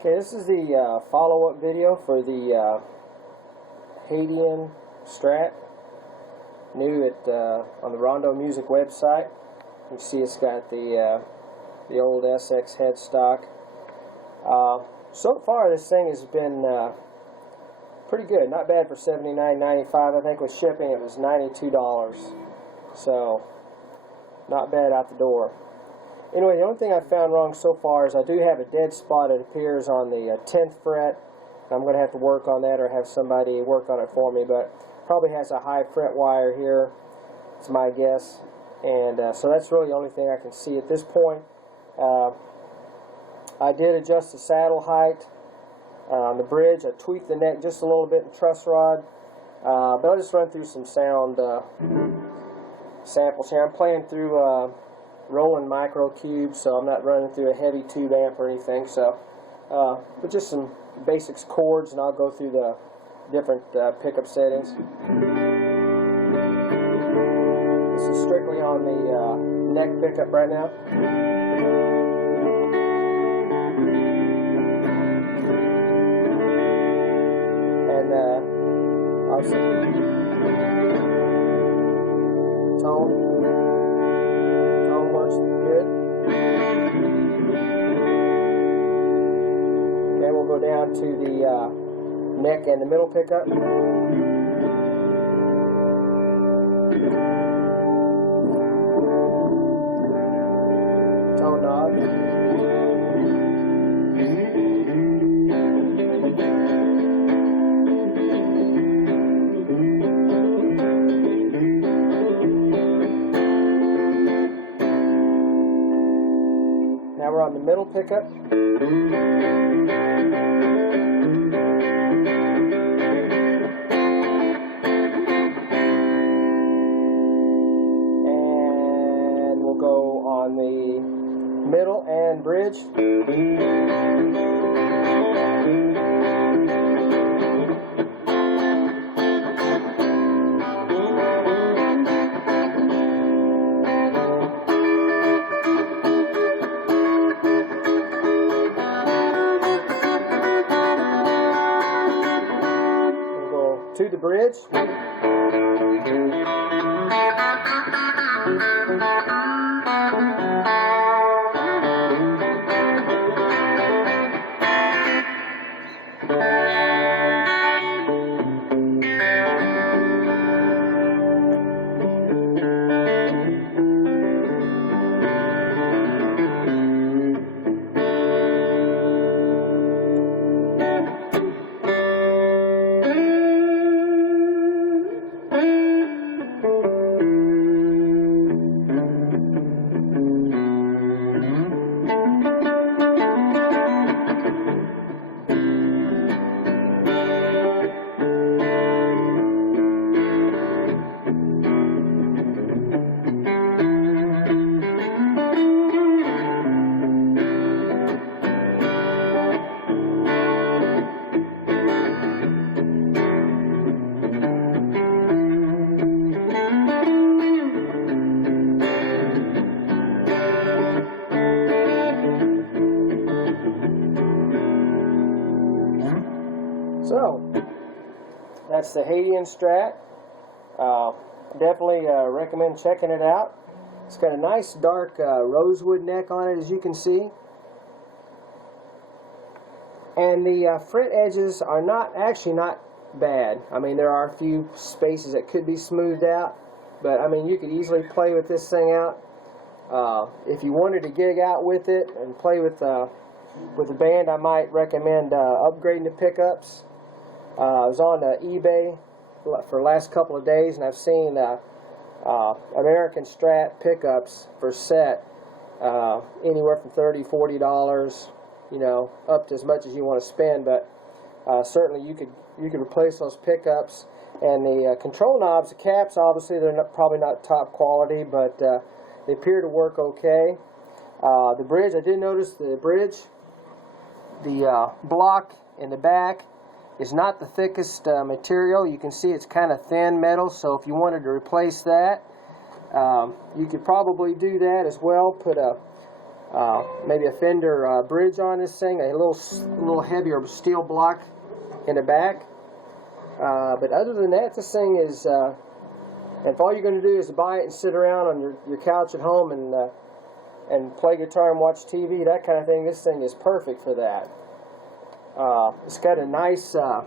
Okay, this is the follow-up video for the Hadean Strat, new at on the Rondo Music website. You can see it's got the old SX headstock. So far, this thing has been pretty good. Not bad for $79.95. I think with shipping it was $92. So not bad out the door. Anyway, the only thing I've found wrong so far is I do have a dead spot, it appears, on the 10th fret. I'm going to have to work on that or have somebody work on it for me, but probably has a high fret wire here. It's my guess. And so that's really the only thing I can see at this point. I did adjust the saddle height on the bridge. I tweaked the neck just a little bit in truss rod. But I'll just run through some sound samples here. I'm playing through Roland micro cubes, so I'm not running through a heavy tube amp or anything. So, but just some basics chords, and I'll go through the different pickup settings. This is strictly on the neck pickup right now. And obviously tone works good. Then we'll go down to the neck and the middle pickup. Tone knob. Now we're on the middle pickup. And we'll go on the middle and bridge. To the bridge. So, that's the Hadean Strat. Definitely recommend checking it out. It's got a nice dark rosewood neck on it, as you can see. And the fret edges are actually not bad. I mean, there are a few spaces that could be smoothed out, but I mean, you could easily play with this thing out. If you wanted to gig out with it and play with the band, I might recommend upgrading the pickups. I was on eBay for the last couple of days, and I've seen American Strat pickups for set anywhere from $30–40, you know, up to as much as you want to spend. But certainly you could replace those pickups, and the control knobs, the caps, obviously they're probably not top quality, but they appear to work okay. The bridge, I did notice the bridge, the block in the back is not the thickest material. You can see it's kind of thin metal, so if you wanted to replace that, you could probably do that as well. Put a maybe a Fender bridge on this thing, a little heavier steel block in the back. But other than that, this thing is, if all you're going to do is buy it and sit around on your couch at home and play guitar and watch TV, that kind of thing, this thing is perfect for that. It's got a nice, I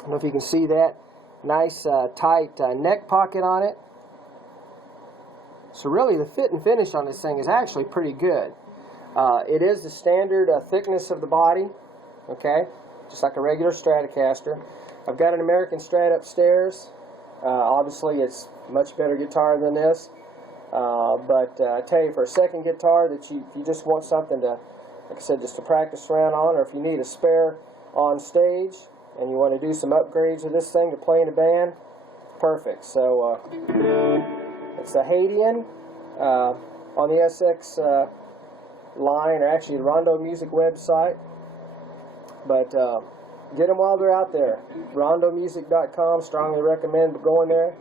don't know if you can see that, nice tight neck pocket on it. So really the fit and finish on this thing is actually pretty good. It is the standard thickness of the body, okay, just like a regular Stratocaster. I've got an American Strat upstairs. Obviously it's much better guitar than this, but I tell you, for a second guitar that if you just want something to, like I said, just to practice around on, or if you need a spare on stage and you want to do some upgrades with this thing to play in a band, perfect. So it's a Hadean on the SX line, or actually the Rondo Music website. But get them while they're out there. RondoMusic.com, strongly recommend going there.